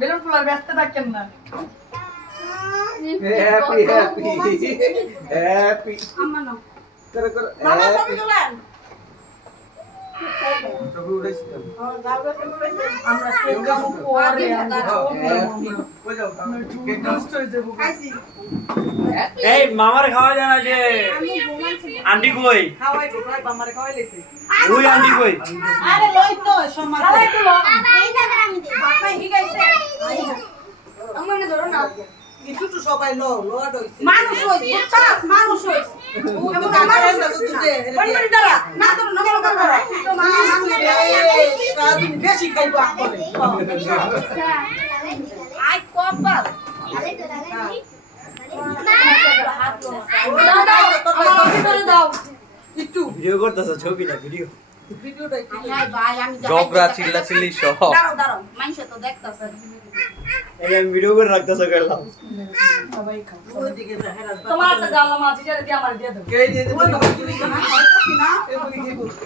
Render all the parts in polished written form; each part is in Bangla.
বেলুন ফুলার ব্যস্ত থাকেন না। হ্যাপি হ্যাপি হ্যাপি আম্মা নাও করে করে মামা ছবি তোলেন। ছবি উঠাইছি তো আমরা কেক খাবো পরে কই যাও কেক নষ্ট হয়ে যাবো। খাইছি এই মামার খাওয়া যায় না যে আমি ঘুমাচ্ছি। আন্টি কই খাওয়াই গো ভাই আমারে খাওয়াই লেছে। ওই আন্টি কই আরে লই তো সমাজ খাওয়াই তো লো এই দাদা আমি দে বাবা কি গাইছে আম্মা নে ধরো না কিছু তো সবাই লো লোড হইছে মানুষ হইছে বুঝছাস মানুষ হইছে ও তো মানুষ হইছে কোন কোন দাঁড়া না তো নষ্ট করো তো মানুষ সারাদিন বেশি খাইবো আপরে আই কপাল আরে তো দাদা দাও দাও আমার ভিতরে দাও একটু ভিডিও করতেছ ছবি না ভিডিও ভিডিওটা একটু হাই ভাই আমি জগরা চিল্লা চিল্লি সহ দাঁড়াও দাঁড়াও মানুষ তো দেখতাছে এই আমি ভিডিও করে রাখতেছ গেলাম সবাই খাও ওইদিকে হেরাস তোমার তো গালা মাঝি যারে দিয়ে আমার দিয়ে দাও কে দিয়ে দে ওই তো বলি না হইতাছি না এগুলি কি করছ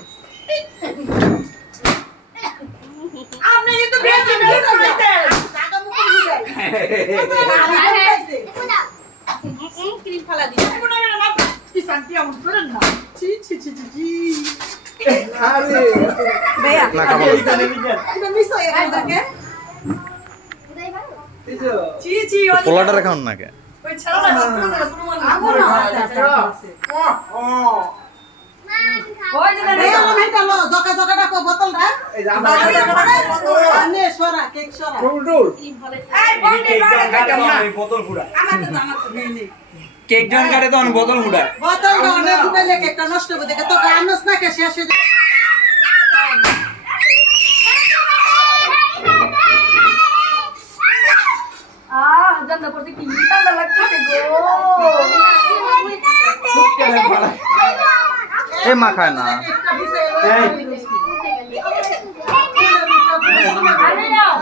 আপনি কিন্তু বেঁচে বেঁচে হইতে টাকা মুখ বুঝাই আমি খাইছে ক্রিম ফালা দিই কোন না না কি শান্তি আমন করেন না ছি ছি ছি ছি আরে ভাইয়া না খাবো এটা মিস হয়ে গেল তাকে দিছো ছি ছি পোলাটা রাখান না কে ওই ছাড়া না শুরু মন আগো না ওই যে রে আমি মেটালো জকা জকা ডাকো বোতলটা এই আমরা আনে সরা কেক সরা টুল ক্রিম ফালা এই বন্ডে খাইতাম না এই বোতল ফুড়া আমার তো নে নে কেক জন কাটে তো বোতল ফুড়া বোতল না অনেক উঠাইলে কেকটা নষ্ট হবে দেখে তো আনস না কে শেষ হয়ে জানলা পড়তে কি ঠান্ডা লাগতেছে গো এ মা খায় না এই আরে নাও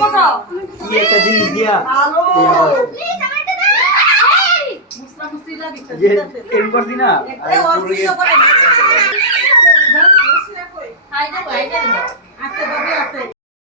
কোকো কি একটা জিনিস দিয়া হ্যালো প্লিজ আমার তো দাও মুসরা মুসরি লাগি যে এম করছি না এ ওর ভিডিও করে হাই দাও হাই দাও